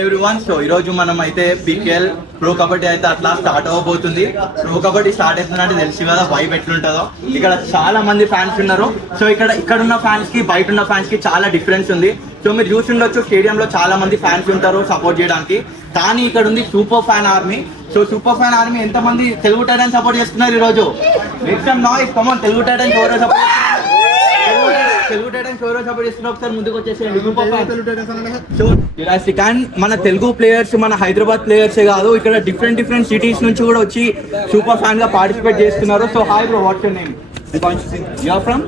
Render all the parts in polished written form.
Everyone, so ఈ రోజు మనం అయితే పీకేఎల్ ప్రో కబడ్డీ అయితే అట్లా స్టార్ట్ అవ్వబోతుంది. ప్రో కబడ్డీ స్టార్ట్ అవుతుందంటే తెలుసు కదా వైబ్ ఎట్లుంటుందో. ఇక్కడ చాలా మంది ఫ్యాన్స్ ఉన్నారు. సో ఇక్కడ ఉన్న ఫ్యాన్స్ కి బయట ఉన్న ఫ్యాన్స్ కి చాలా డిఫరెన్స్ ఉంది. సో మీరు చూసిండొచ్చు, స్టేడియంలో చాలా మంది ఫ్యాన్స్ ఉంటారు సపోర్ట్ చేయడానికి. కానీ ఇక్కడ ఉంది super fan army. So super fan army ఎంతమంది తెలుగు టైటన్స్ సపోర్ట్ చేస్తున్నారు ఈ రోజు? Make some noise, come on. Telugu టైటన్స్ ఎవరో సపోర్ట్ చేస్తున్నారు ఒకసారి ముందుకు వచ్చేసేయండి. సో జురాసిక్ అండ్ మన తెలుగు ప్లేయర్స్, మన హైదరాబాద్ ప్లేయర్సే కాదు, ఇక్కడ డిఫరెంట్ సిటీస్ నుంచి కూడా వచ్చి సూపర్ ఫ్యాన్ గా పార్టిసిపేట్ చేస్తున్నారు. So hi bro, what's your name? You are from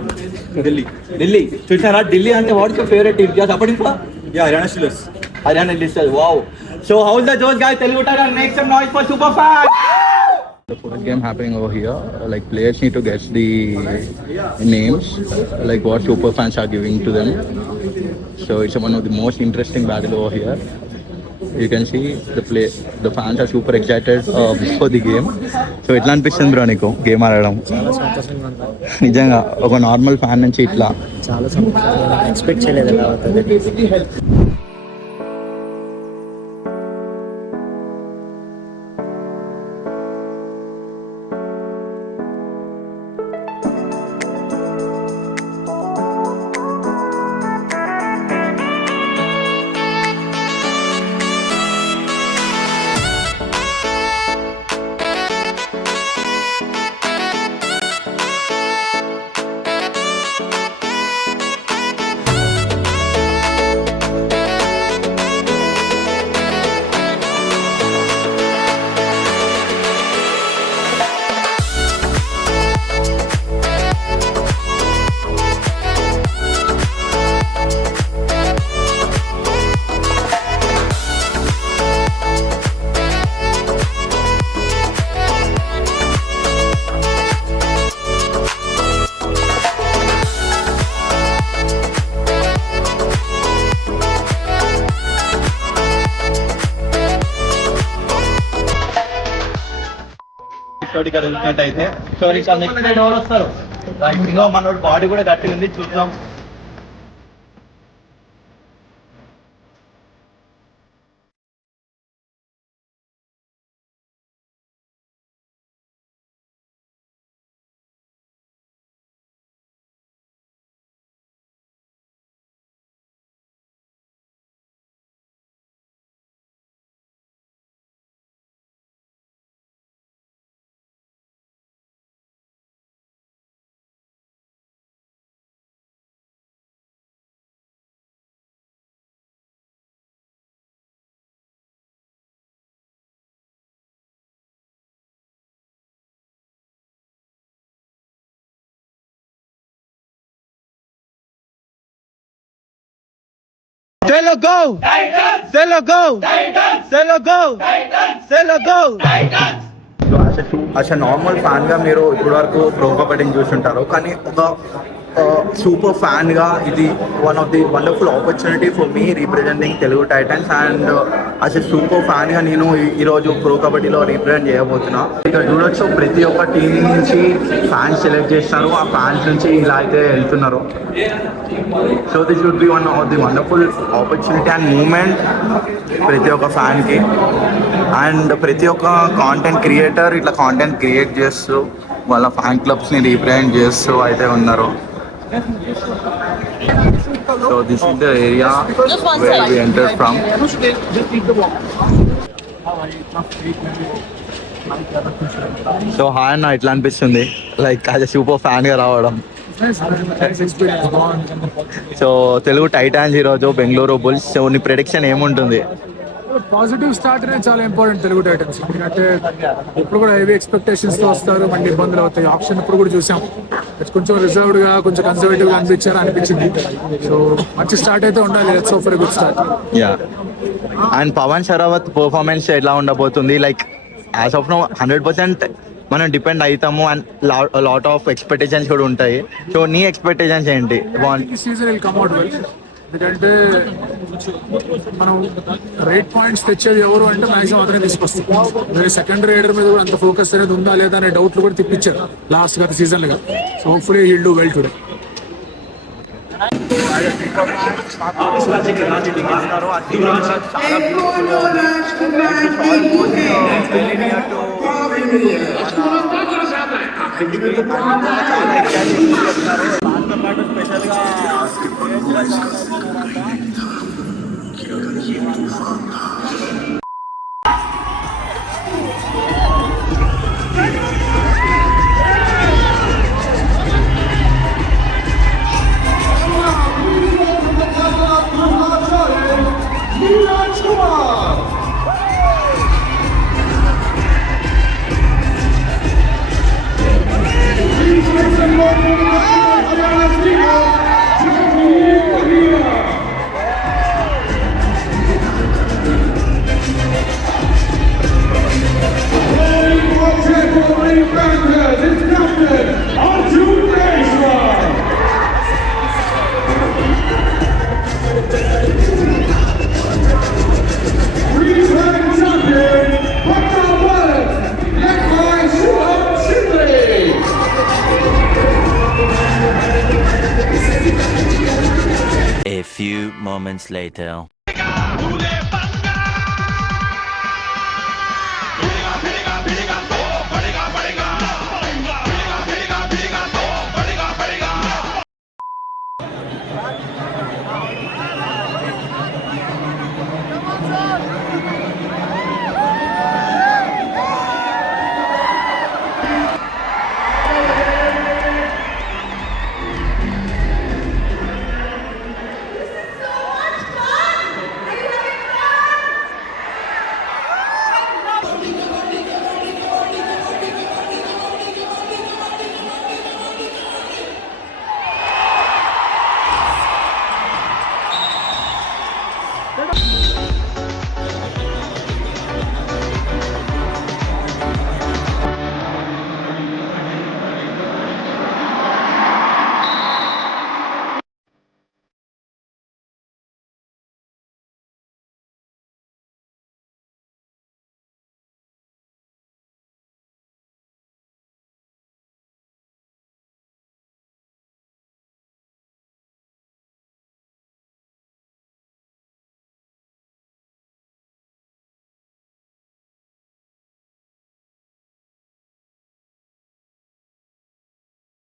Delhi. చూసారా, ఢిల్లీ అంటే what's your favourite team? You are supporting for? Yeah, Haryana Steelers. Haryana Steelers. Wow. So how is the Josh guys? Telugu Titan, make some noise for super fan. The first game happening over here, like players need to guess the names, like what super fans are giving to them. So it's one of the most interesting battle over here. You can see the fans are super excited before the game. So ఎట్లా అనిపిస్తుంది బ్రో నీకు గేమ్ ఆడడం? నిజంగా ఒక normal fan నుంచి ఇట్లా చాలా ఎక్స్పెక్ట్ చేయలేదు. అయితే సో ఇక్కడ నెక్స్ట్ ఎవరు వస్తారు? ఇంకా మన బాడీ కూడా గట్టిగా ఉంది, చూద్దాం. Say go! Titans! Say go! Titans! Say go! Titans! Say go! Titans! అసలు నార్మల్ ఫ్యాన్ గా మీరు ఇప్పటి వరకు ప్రో కబడ్డీని చూస్తుంటారు, కానీ ఒక సూపర్ ఫ్యాన్ గా ఇది one of the wonderful opportunity for me representing Telugu Titans. And అసలు సూపర్ ఫ్యాన్ గా నేను ఈరోజు ప్రో కబడ్డీలో రిప్రజెంట్ చేయబోతున్నా. ఇక్కడ చూడొచ్చు, ప్రతి ఒక్క టీం నుంచి ఫ్యాన్స్ సెలెక్ట్ చేస్తారు, ఆ ఫ్యాన్స్ నుంచి ఇలా అయితే వెళ్తున్నారు. So this would be one of the wonderful opportunity and moment ప్రతి ఒక్క ఫ్యాన్కి. అండ్ ప్రతి ఒక్క కాంటెంట్ క్రియేటర్ ఇట్లా కాంటెంట్ క్రియేట్ చేస్తూ వాళ్ళ ఫ్యాన్ క్లబ్స్ని రీప్రజెంట్ చేస్తూ అయితే ఉన్నారు. So this is the area where we enter from. So hi అన్న, ఎట్లా అనిపిస్తుంది like as a super fan గా రావడం? సో తెలుగు టైటాన్స్ ఈరోజు బెంగళూరు బుల్స్. సో నీ ప్రెడిక్షన్ ఏముంటుంది? పాజిటివ్ స్టార్ట్ అనేది చాలా ఇంపార్టెంట్ తెలుగు టైటన్స్. ఎందుకంటే ఇప్పుడు కూడా హెవీ ఎక్స్పెక్టేషన్స్ తో వస్తారు, మళ్ళీ ఇబ్బందులు అవుతాయి. ఆప్షన్ ఇప్పుడు కూడా చూసాం, కొంచెం రిజర్వ్డ్ గా కొంచెం కన్సర్వేటివ్ గా అనిపించింది. సో మంచి స్టార్ట్ అయితే ఉండాలి. Let's hope for a good start. Yeah, and Pavan Sehrawat performance ఎలా ఉండబోతుంది? లైక్ యాజ్ ఆఫ్ నౌ 100% మనం డిపెండ్ అవుతాము అండ్ లాట్ ఆఫ్ ఎక్స్పెక్టేషన్స్ కూడా ఉంటాయి. సో నీ ఎక్స్పెక్టేషన్స్ ఏంటి? Season will come out well. ఎందుకంటే మనం రైట్ పాయింట్స్ తెచ్చేది ఎవరు అంటే మాక్సిమం అతనే తీసుకొస్తాం. వేరే సెకండరీ రైడర్ మీద కూడా అంత ఫోకస్ అనేది ఉందా లేదా అనే డౌట్లు కూడా తిప్పించారు లాస్ట్ గత సీజన్లుగా. So hopefully he'll do well today. ఇస్తారు ఆ టీం కూడా చాలా బ్యూటిఫుల్గా ఉంది. ఆల్మోస్ట్ వెరీ నియర్ టు చాలా ఎగ్జాక్ట్లీ చెప్తున్నారు. దాంతో పాటు స్పెషల్గా A few moments later.